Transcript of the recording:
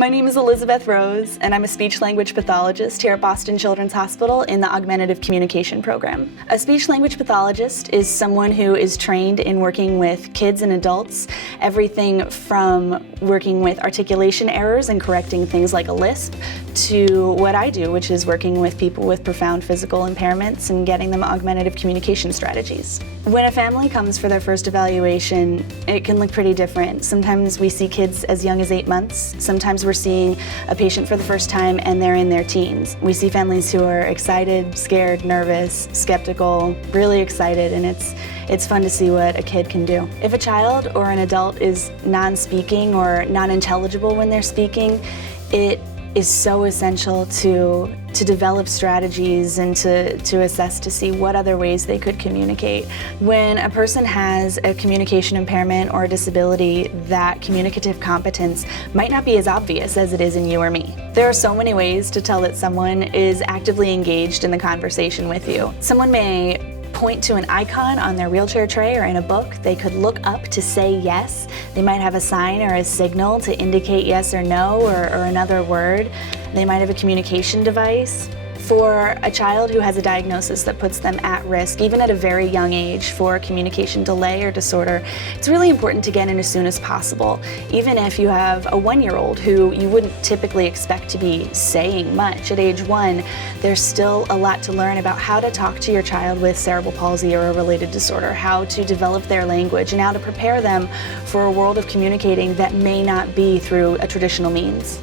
My name is Elizabeth Rose, and I'm a speech-language pathologist here at Boston Children's Hospital in the Augmentative Communication Program. A speech-language pathologist is someone who is trained in working with kids and adults, everything from working with articulation errors and correcting things like a lisp, to what I do, which is working with people with profound physical impairments and getting them augmentative communication strategies. When a family comes for their first evaluation, it can look pretty different. Sometimes we see kids as young as 8 months. Sometimes we're seeing a patient for the first time and they're in their teens. We see families who are excited, scared, nervous, skeptical, really excited, and it's fun to see what a kid can do. If a child or an adult is non-speaking or non-intelligible when they're speaking, it is so essential to develop strategies and to assess to see what other ways they could communicate. When a person has a communication impairment or a disability, that communicative competence might not be as obvious as it is in you or me. There are so many ways to tell that someone is actively engaged in the conversation with you. Someone may point to an icon on their wheelchair tray or in a book. They could look up to say yes. They might have a sign or a signal to indicate yes or no or another word. They might have a communication device. For a child who has a diagnosis that puts them at risk, even at a very young age, for communication delay or disorder, it's really important to get in as soon as possible. Even if you have a 1-year-old who you wouldn't typically expect to be saying much at age 1, there's still a lot to learn about how to talk to your child with cerebral palsy or a related disorder, how to develop their language, and how to prepare them for a world of communicating that may not be through a traditional means.